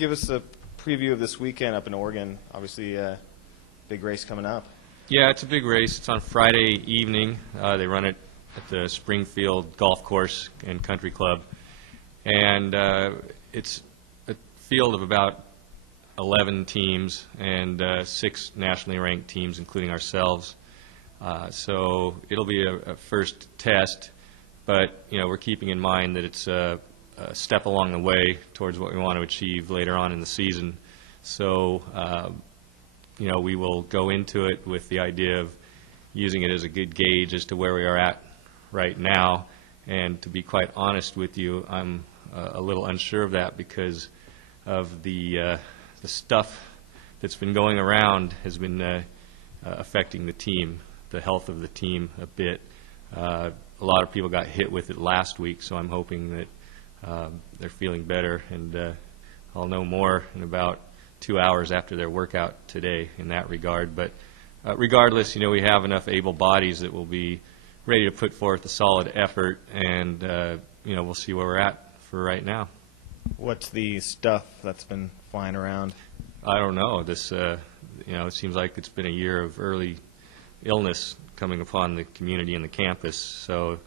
give us a preview of this weekend up in Oregon. Obviously, big race coming up. Yeah, it's a big race. It's on Friday evening. They run it at the Springfield Golf Course and Country Club. And it's a field of about 11 teams and 6 nationally ranked teams, including ourselves. So it'll be a first test, but we're keeping in mind that it's a step along the way towards what we want to achieve later on in the season. So we will go into it with the idea of using it as a good gauge as to where we are at right now. And to be quite honest with you, I'm a little unsure of that because of the stuff that's been going around has been affecting the team, the health of the team a bit. A lot of people got hit with it last week, so I'm hoping that they're feeling better, and I'll know more in about 2 hours after their workout today in that regard. But regardless, we have enough able bodies that will be ready to put forth a solid effort, and we'll see where we're at for right now. What's the stuff that's been flying around? I don't know. This, it seems like it's been a year of early illness coming upon the community and the campus. So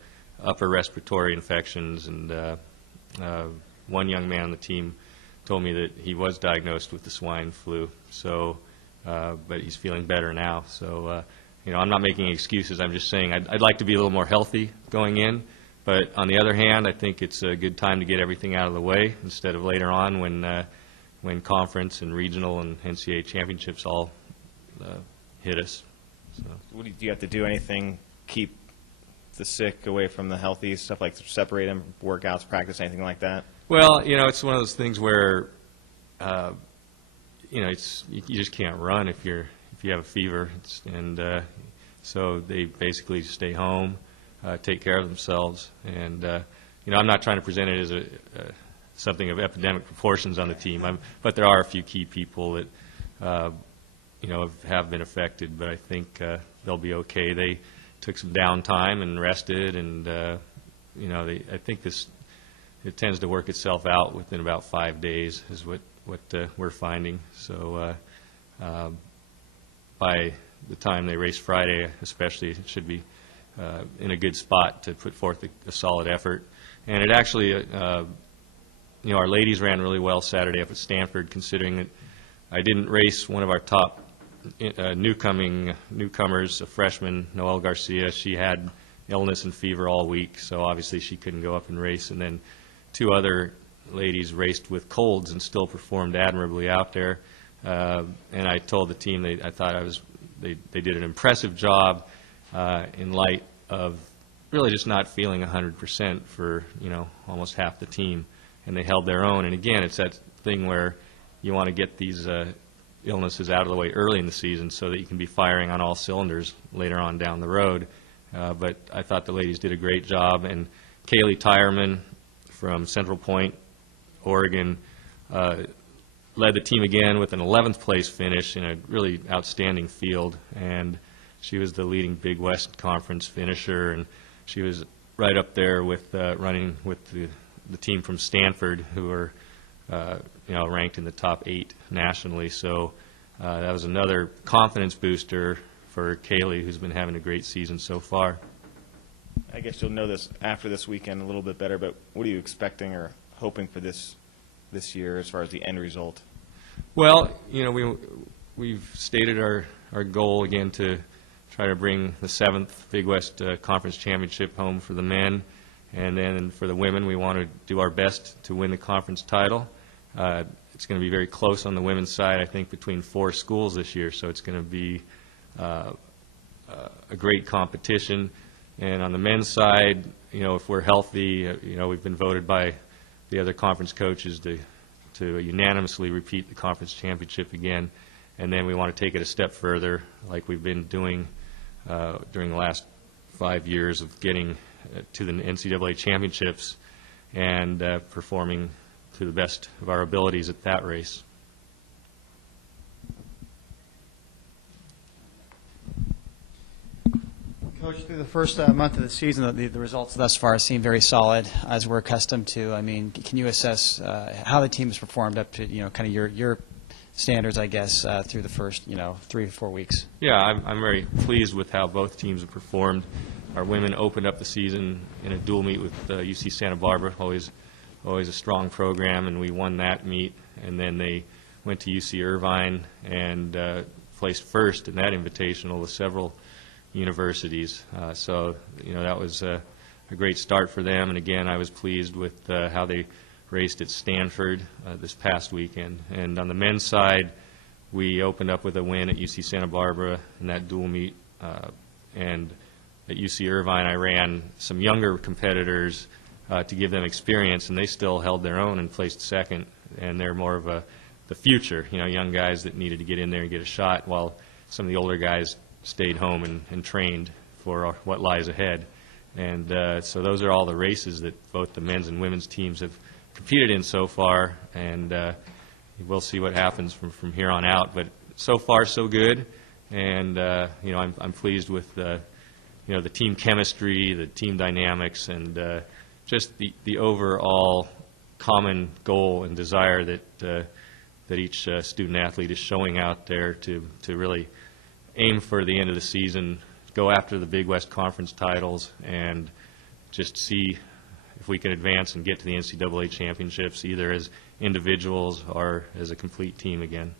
upper respiratory infections, and one young man on the team told me that he was diagnosed with the swine flu. So, but he's feeling better now. So, I'm not making excuses. I'm just saying I'd like to be a little more healthy going in. But on the other hand, I think it's a good time to get everything out of the way instead of later on when conference and regional and NCAA championships all hit us. So. Do you have to do anything, keep the sick away from the healthy, stuff like separate them, workouts, practice, anything like that? Well, it's one of those things where you just can't run if you have a fever, and so they basically stay home, take care of themselves, and I'm not trying to present it as something of epidemic proportions on the team, but there are a few key people that have been affected, but I think they'll be okay. They took some downtime and rested, and I think it tends to work itself out within about 5 days is what we're finding. So by the time they race Friday, especially, it should be in a good spot to put forth a solid effort. And it actually, our ladies ran really well Saturday up at Stanford, considering that I didn't race one of our top newcomers, a freshman, Noelle Garcia. She had illness and fever all week, so obviously she couldn't go up and race. And then 2 other ladies raced with colds and still performed admirably out there. And I told the team I thought they did an impressive job in light of really just not feeling 100% for almost half the team, and they held their own. And again, it's that thing where you want to get these illnesses out of the way early in the season so that you can be firing on all cylinders later on down the road. But I thought the ladies did a great job, and Kaylee Tyerman from Central Point, Oregon, led the team again with an 11th place finish in a really outstanding field, and she was the leading Big West Conference finisher, and she was right up there with running with the team from Stanford, who are ranked in the top 8 nationally. So that was another confidence booster for Kaylee, who's been having a great season so far. I guess you'll know this after this weekend a little bit better, but what are you expecting or hoping for this year as far as the end result? Well, we've stated our goal again to try to bring the 7th Big West Conference Championship home for the men, and then for the women, we want to do our best to win the conference title. It's going to be very close on the women's side, I think, between 4 schools this year, so it's going to be a great competition. And on the men's side, if we're healthy, we've been voted by the other conference coaches to unanimously repeat the conference championship again, and then we want to take it a step further, like we've been doing during the last 5 years of getting to the NCAA championships and performing to the best of our abilities at that race. Coach, through the first month of the season, the results thus far seem very solid, as we're accustomed to. I mean, can you assess how the team has performed up to, kind of your standards, I guess, through the first, 3 or 4 weeks? Yeah, I'm very pleased with how both teams have performed. Our women opened up the season in a dual meet with UC Santa Barbara, always a strong program, and we won that meet. And then they went to UC Irvine and placed first in that invitational with several universities. So, that was a great start for them. And again, I was pleased with how they raced at Stanford this past weekend. And on the men's side, we opened up with a win at UC Santa Barbara in that dual meet. And at UC Irvine, I ran some younger competitors to give them experience, and they still held their own and placed second. And they're more of the future, young guys that needed to get in there and get a shot, while some of the older guys stayed home and trained for what lies ahead. And so those are all the races that both the men's and women's teams have competed in so far, and we'll see what happens from here on out. But so far, so good, and I'm pleased with the team chemistry, the team dynamics, and just the overall common goal and desire that each student athlete is showing out there to really aim for the end of the season, go after the Big West Conference titles, and just see if we can advance and get to the NCAA championships, either as individuals or as a complete team again.